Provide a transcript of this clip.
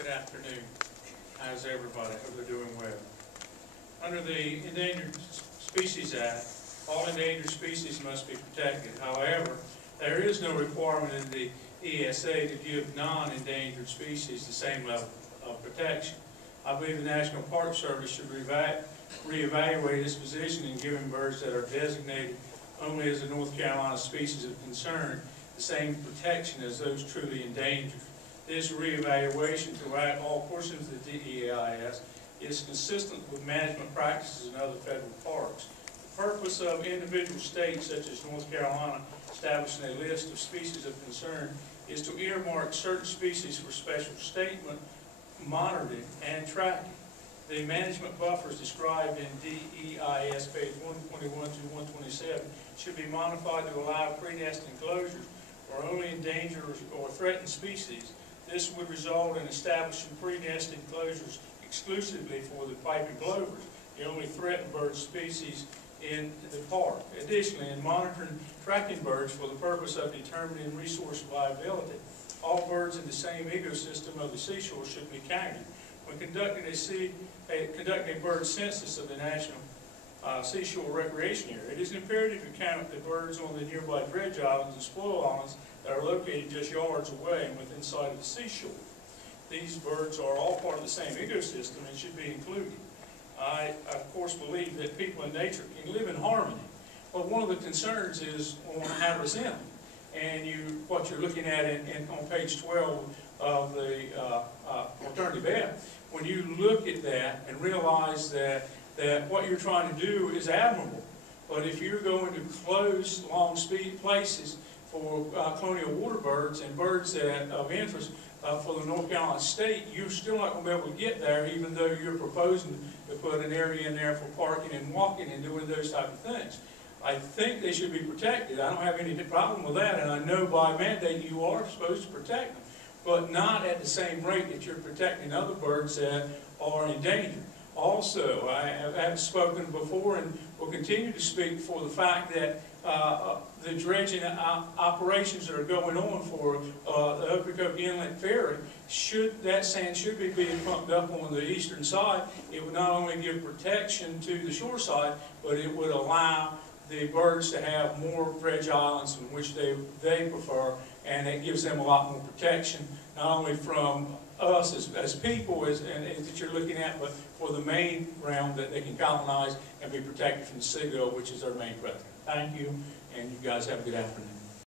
Good afternoon. How's everybody? Hope they're doing well. Under the Endangered Species Act, all endangered species must be protected. However, there is no requirement in the ESA to give non-endangered species the same level of protection. I believe the National Park Service should reevaluate its position in giving birds that are designated only as a North Carolina species of concern the same protection as those truly endangered. This reevaluation throughout all portions of the DEIS is consistent with management practices in other federal parks. The purpose of individual states such as North Carolina establishing a list of species of concern is to earmark certain species for special statement, monitoring, and tracking. The management buffers described in DEIS page 121 to 127 should be modified to allow pre-nesting closures for only endangered or threatened species. This would result in establishing pre-nesting closures exclusively for the piping plovers, the only threatened bird species in the park. Additionally, in monitoring tracking birds for the purpose of determining resource viability, all birds in the same ecosystem of the seashore should be counted. When conducting a bird census of the National Seashore Recreation Area, it is imperative to count the birds on the nearby dredge islands and spoil islands that are located just yards away and within sight of the seashore. These birds are all part of the same ecosystem and should be included. I, of course, believe that people and nature can live in harmony, but one of the concerns is on habitat. And what you're looking at on page 12 of the alternative F, when you look at that and realize that what you're trying to do is admirable, but if you're going to close long places for colonial water birds and birds that of interest for the North Carolina state, you're still not going to be able to get there, even though you're proposing to put an area in there for parking and walking and doing those type of things. I think they should be protected. I don't have any problem with that, and I know by mandate you are supposed to protect them, but not at the same rate that you're protecting other birds that are endangered. Also, I have spoken before and will continue to speak for the fact that the dredging operations that are going on for the Ocracoke Inlet Ferry, that sand should be being pumped up on the eastern side. It would not only give protection to the shore side, but it would allow the birds to have more dredge islands in which they prefer, and it gives them a lot more protection, not only from us as people that you're looking at, but for the main realm that they can colonize and be protected from the seagull, which is their main predator. Thank you, and you guys have a good afternoon.